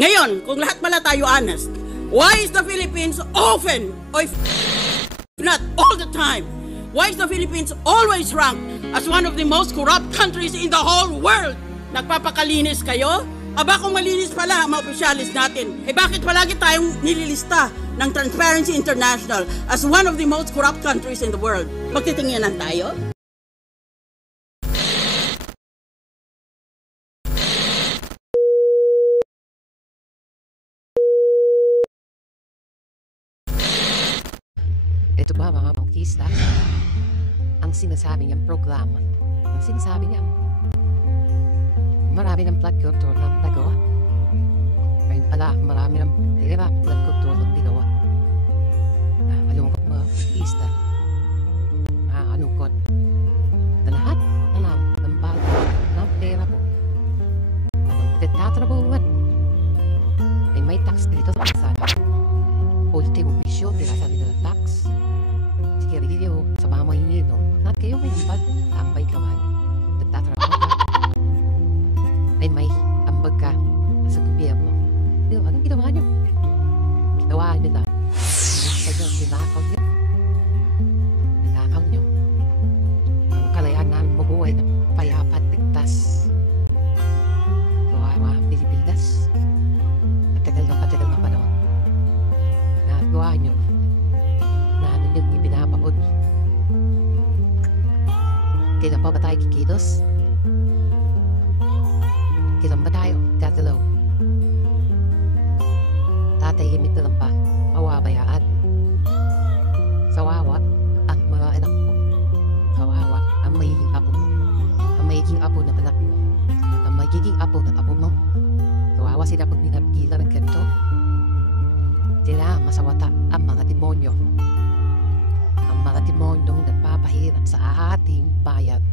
Ngayon, kung lahat pala tayo honest, why is the Philippines often, or if not all the time, why is the Philippines always ranked as one of the most corrupt countries in the whole world? Nagpapakalinis kayo? Aba kung malinis pala ang mga opisyalis natin, bakit palagi tayong nililista ng Transparency International as one of the most corrupt countries in the world? Magtitinginan tayo? Ito ba mga bangkista? Ang sinasabi niyang programa, ang sinasabi niya, marami ng flood control na nagawa. Ngayon pala, marami ng flood control na nagawa. Malungkot mga bangkista. Malungkot. Na lahat ng bago ng pera po. Nagtatrabuhan. May tax dito sa ultimo bisyo, sabi nila tax. Sige, video sa mga mahingin, no? At kayo may ambag, tambay ka man. Nagtatrabaho ka. May ambag ka sa gobyerno. Anong ginawa nyo? Ginawa nyo na. Ninakaw nyo. Ninakaw nyo. Ang kalayaan namin mabuhay na payapat ligtas. Gawa mga Pilipinas. Patagal na panahon. Nagawa nyo na ano yung ibinabaod. Kailan pa ba tayo kikilos? Kailan ba tayo tatalaw? Tatahimik na lang ba? Mawabayaan. Sawawa ang mga anak mo. Sawawa ang magiging apo mo. Ang magiging apo ng anak mo. Ang magiging apo ng apo mo. Sawawa sila pag ninapigilan ng ganito. Sila masawata ang mga demonyo. Ang mga demonyong nagpapahirap sa ating bayan.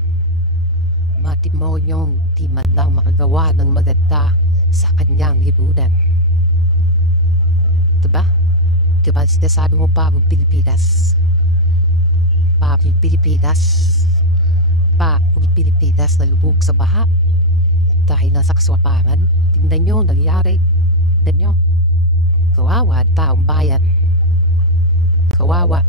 Mga demonyong di man lang makagawa ng maganda sa kanyang lipunan. Diba? Diba sinasabi mo bagong Pilipinas? Bagong Pilipinas. Bagong Pilipinas na lubog sa baha. Dahil nasa kaswaparan. Tingnan nyo, nangyari. Tingnan nyo. Kawawa ang taong bayan. Kawawa